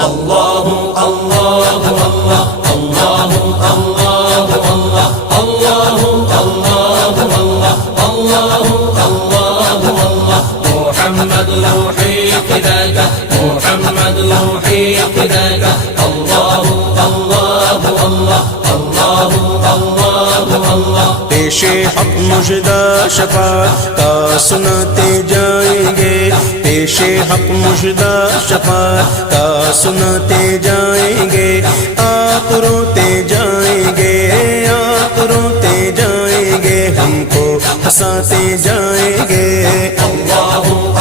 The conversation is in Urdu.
اللہ اللہ اللہ اللہ اللہ اللہ اللہ اللہ اللہ محمد روحی فداک محمد روحی فداک اللہ اللہ اللہ اللہ اللہ اللہ پیش حق مژدہ شفاعت کا سناتے جائیں گے پیش حق مژدہ شفاعت کا سناتے جائیں گے آپ روتے جائیں گے آپ روتے جائیں گے ہم کو ہنساتے جائیں گے اللہ